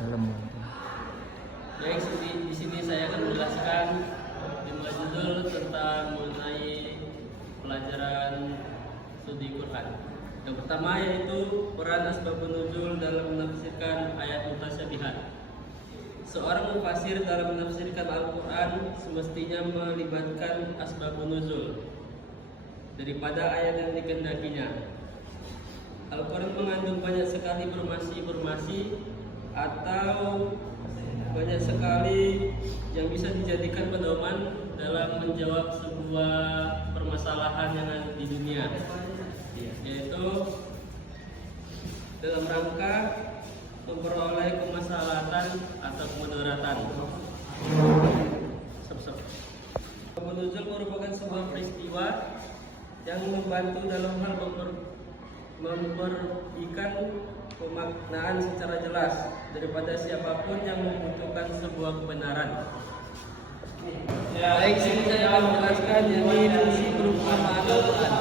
Wasallam. Baik, di sini saya akan menjelaskan 5 judul tentang mengenai pelajaran studi Quran. Yang pertama yaitu peran asbabun nuzul dalam menafsirkan ayat mutasyabihat. Seorang mufasir dalam menafsirkan Al-Quran semestinya melibatkan asbabun nuzul daripada ayat yang dikehendakinya. Al-Quran mengandung banyak sekali informasi-informasi atau banyak sekali yang bisa dijadikan pedoman dalam menjawab sebuah permasalahan yang ada di dunia, yaitu dalam rangka memperoleh kemaslahatan atau kemudaratan. Nuzul merupakan sebuah peristiwa yang membantu dalam hal memberikan pemaknaan secara jelas daripada siapapun yang membutuhkan sebuah kebenaran. Baik, sini saya akan menjelaskan yakni fungsi perumpamaan Al-Quran.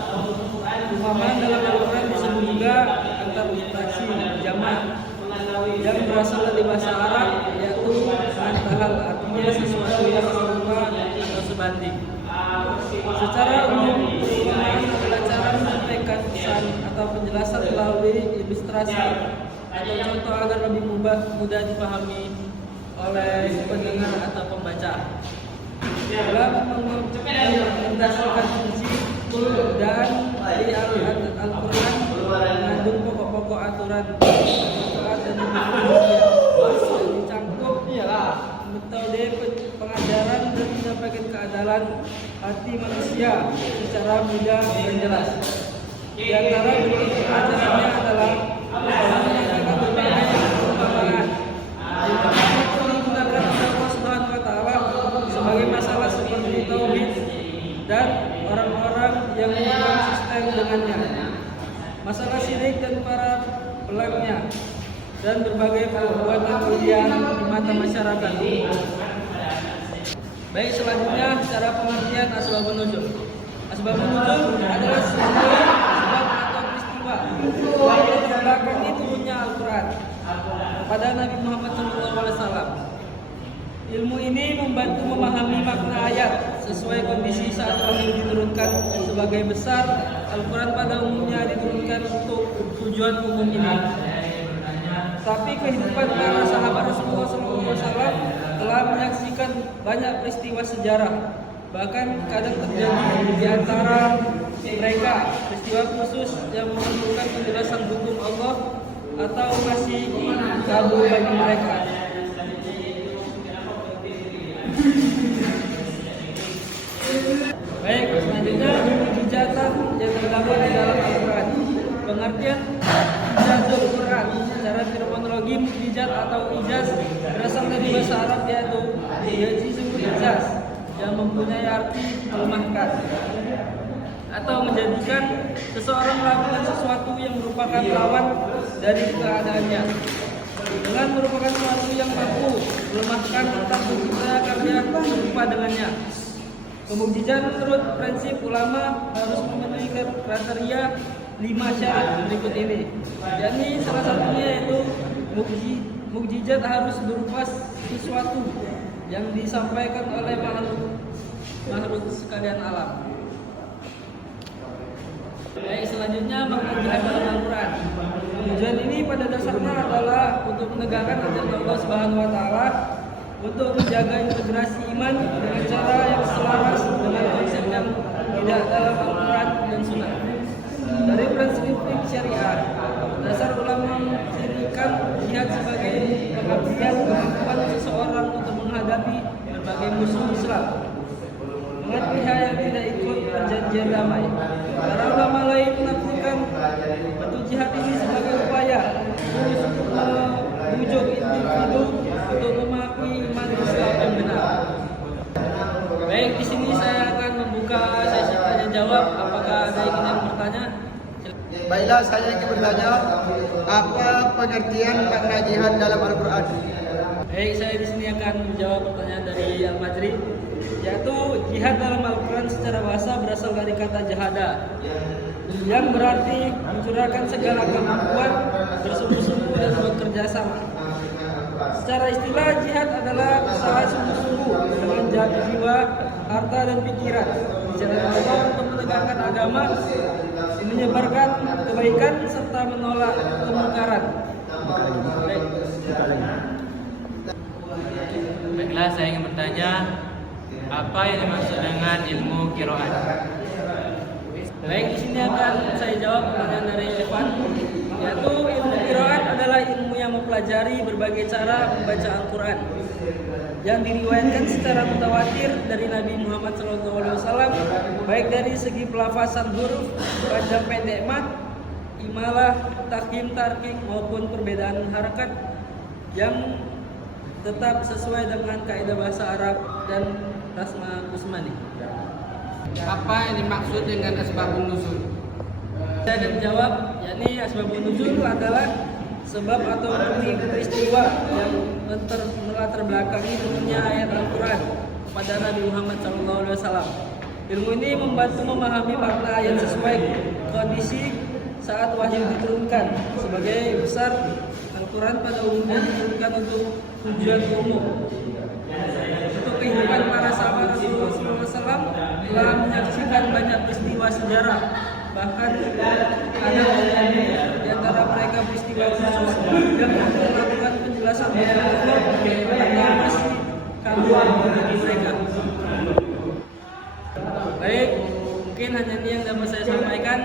Perumpamaan dalam Al-Quran disebut juga antar interaksi jamak yang berasal dari bahasa Arab, yaitu antahal, artinya sesuatu yang serupa atau sebanding. Secara umum, perumpamaan adalah cara menyampaikan pesan atau penjelasan melalui ilustrasi atau contoh agar lebih mudah dipahami oleh pendengar atau pembaca. Dalam mengimplementasikan fungsi dan dari Al-Quran mengandung pokok-pokok aturan dan dicangkup metode pengajaran dan menyampaikan keadalan hati manusia secara mudah dan jelas. Di antara bentuk pengajarannya adalah menyampaikan berbagai perumpamaan. Digunakan oleh Allah Subhanahu wa Ta'ala sebagai masalah seperti tauhid dan orang-orang yang konsisten dengannya, masalah syirik dan para pelaknya, dan berbagai perbuatan mulia di mata masyarakat. Baik, selanjutnya cara pengertian asbabun nuzul. Asbabun nuzul adalah sebuah sebab atau peristiwa yang membelakangi turunnya Al-Quran kepada Nabi Muhammad SAW. Ilmu ini membantu memahami makna ayat sesuai kondisi saat wahyu diturunkan. Sebagai besar, Al-Quran pada umumnya diturunkan untuk tujuan umum ini. Tapi kehidupan para sahabat Rasulullah SAW telah menyaksikan banyak peristiwa sejarah. Bahkan kadang terjadi di antara mereka peristiwa khusus yang memerlukan penjelasan hukum Allah atau masih tabu bagi mereka. Baik, selanjutnya mukjizatan yang terdapat di dalam Al-Quran. Pengertian mukjizatul Quran secara terminologi mukjizat atau ijaz berasal dari bahasa Arab, yaitu yajizul ijaz yang mempunyai arti melemahkan atau menjadikan seseorang melakukan sesuatu yang merupakan lawan dari keadaannya dengan merupakan sesuatu yang mampu melemahkan tentang bekerja karya serupa dengannya. Pemukjizat menurut prinsip ulama harus memenuhi kriteria 5 syarat berikut ini. Yakni salah satunya yaitu mukjizat harus berupa sesuatu yang disampaikan oleh makhluk sekalian alam. Baik, selanjutnya makna jihad dalam Al-Quran. Tujuan ini pada dasarnya adalah untuk menegakkan ajaran Allah Subhanahu wa Ta'ala, untuk menjaga integrasi iman dengan cara yang selaras dengan konsep yang tidak dalam Al-Quran dan Sunnah. Dari prinsip syariat, dasar ulama menjadikan jihad sebagai pengabdian kemampuan seseorang untuk menghadapi berbagai musuh Islam dengan pihak yang tidak ikut perjanjian damai. Para ulama lain menafsirkan bentuk jihad ini sebagai upaya membujuk individu untuk memahami iman Islam yang benar. Baik, di sini saya akan membuka sesi tanya jawab. Apakah ada yang bertanya? Baiklah, saya ingin bertanya, apa pengertian makna jihad dalam Al-Quran? Baik, saya di sini akan menjawab pertanyaan dari Al-Madri, yaitu jihad dalam Al-Quran secara bahasa berasal dari kata jahada, yang berarti mencurahkan segala kemampuan, bersungguh-sungguh dan bekerja sama. Secara istilah jihad adalah usaha sungguh-sungguh dengan jaga jiwa, harta dan pikiran di jalan Allah untuk menegakkan agama, menyebarkan kebaikan serta menolak kemungkaran. Baiklah, saya ingin bertanya, apa yang dimaksud dengan ilmu qiraat? Baik, di sini akan saya jawab pertanyaan dari Evan, yaitu ilmu qiraat adalah ilmu yang mempelajari berbagai cara membaca Al-Quran yang diriwayatkan secara mutawatir dari Nabi Muhammad SAW, baik dari segi pelafasan huruf, panjang pendek mad, imalah, takhim, tarkik maupun perbedaan harakat yang tetap sesuai dengan kaidah bahasa Arab dan rasma usmani. Apa yang dimaksud dengan asbabun nuzul? Saya akan menjawab, yakni asbabun nuzul adalah sebab atau arti peristiwa yang melatar belakangi turunnya ayat Al-Quran kepada Nabi Muhammad SAW. Ilmu ini membantu memahami makna ayat sesuai kondisi saat wahyu diturunkan. Sebagai besar, Al-Quran pada umumnya diturunkan untuk tujuan umum. Untuk kehidupan para sahabat Rasulullah SAW telah menyaksikan banyak peristiwa sejarah. Bahkan ada di antara mereka peristiwa khusus yang melakukan penjelasan yang masih kandungan bagi mereka. Baik, mungkin hanya ini yang dapat saya sampaikan.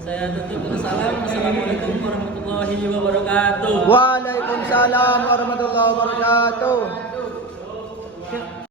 Saya tutup dengan salam. Assalamualaikum warahmatullahi wabarakatuh. Waalaikumsalam warahmatullahi wabarakatuh.